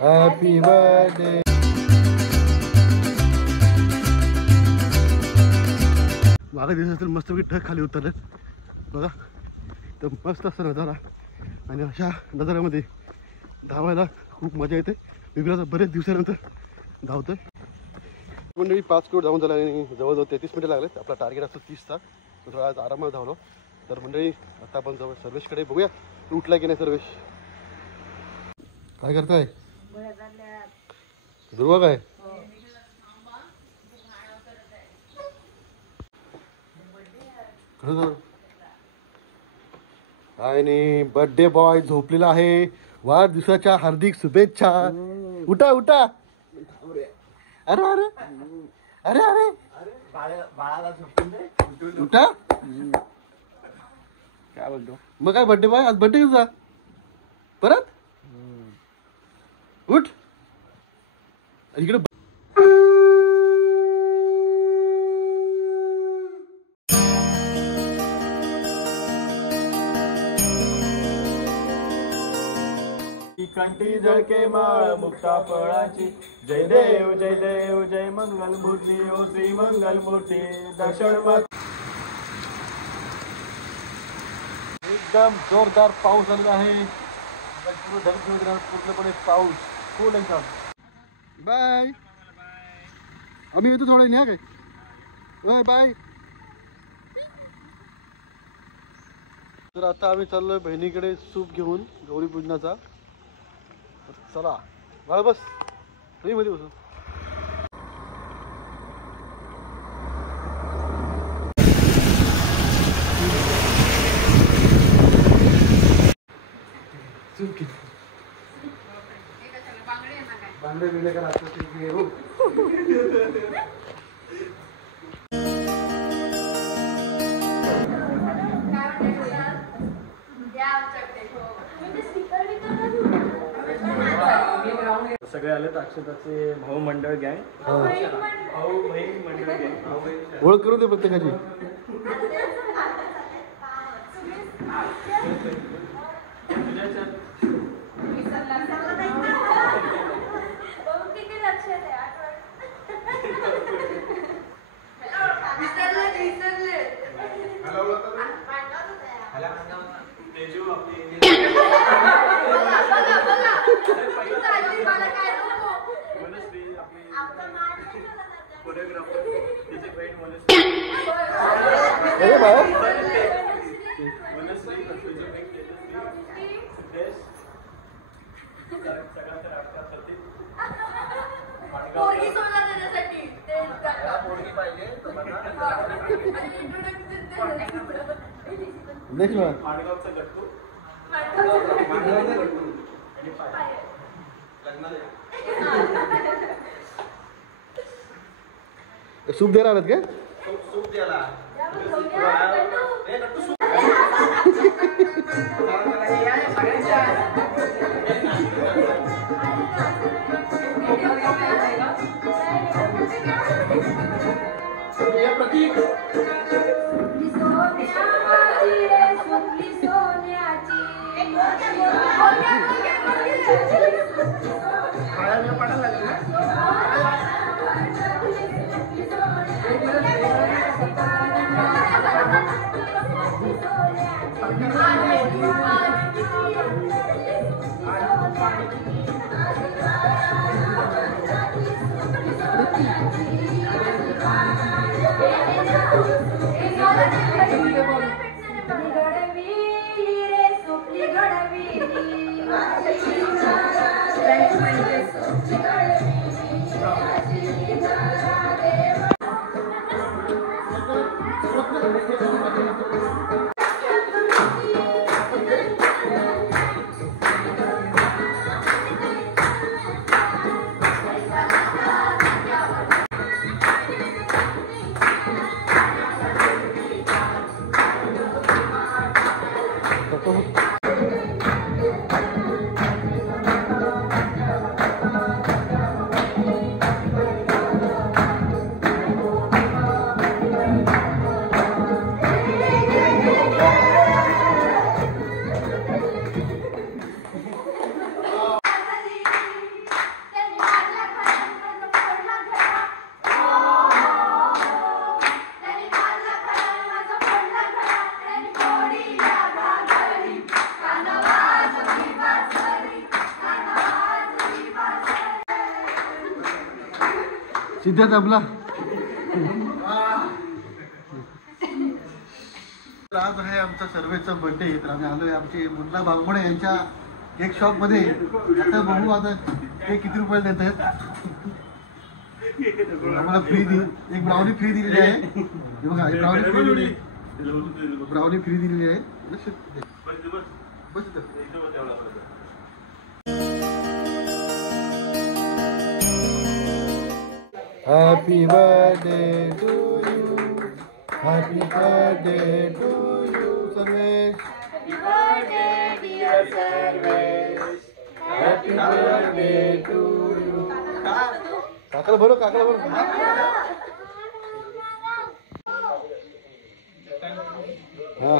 Happy birthday. मागे दिवसातील मस्त ठक खाली उतरले बघा, तर मस्त असं नजारा आणि अशा नजाऱ्यामध्ये धावायला खूप मजा येते। बिबीला बरेच दिवसानंतर धावतोय मंडळी। 5 किलोमीटर धावून झाला आणि जवळजवळ 33 मिनिटं लागलेत। आपला टार्गेट असतो 30चा, थोडा आज आरामात धावलो। तर मंडळी आता आपण जवळ सर्वेशकडे बघूया, उठला की नाही सर्वेश। काय करताय ध्रुवा? काय काय नाही, बर्थडे बॉय झोपलेला आहे। वाढदिवसाच्या हार्दिक शुभेच्छा। उठा उठा। अरे अरे अरे अरे बाळाला झोपून दे, उठा। काय बोलतो मग? काय बर्थडे बॉय, आज बर्थडे तुझा परत? उठ इकडे। कंठी झळके माळ मुक्ता फळाची, जय देव जय देव जय मंगल मूर्ती, ओ श्री मंगल मूर्ती दर्शन मत। एकदम जोरदार पाऊस झालेला आहे, पूर्णपणे पाऊस फुल एकदम। बाय, आम्ही येतो थोडं न्या काय। ओय बाय। तर आता आम्ही चाललोय बहिणीकडे सूप घेऊन गौरी पूजनाचा। चला बाळ बस, फ्री मध्ये बसू। बांगडे बिले का सगळे आलेत अक्षताचे भाऊ मंडळ गँग, भाऊ बहीण मंडळ गँग। ओळख करून दे प्रत्येकाची। सूप द्यायला आलात का? सूप द्यायला सिद्धार्थ आपला तर आज आहे आमचा सर्वेचा बर्थडे. तर आम्ही आलोय आमचे मुन्ना बांगमणे यांच्या केक शॉप मध्ये. आता बघू आता ते किती रुपयाला देत आहेत. आम्हाला फ्री एक ब्राउनी फ्री दिलेली आहे. हे बघा ब्राउनी फ्री दिलेली आहे. Happy birthday to you. Happy birthday to you Sarvesh. Happy birthday dear Sarvesh. Happy birthday to you. काकाला बरो काकाला बरो. हा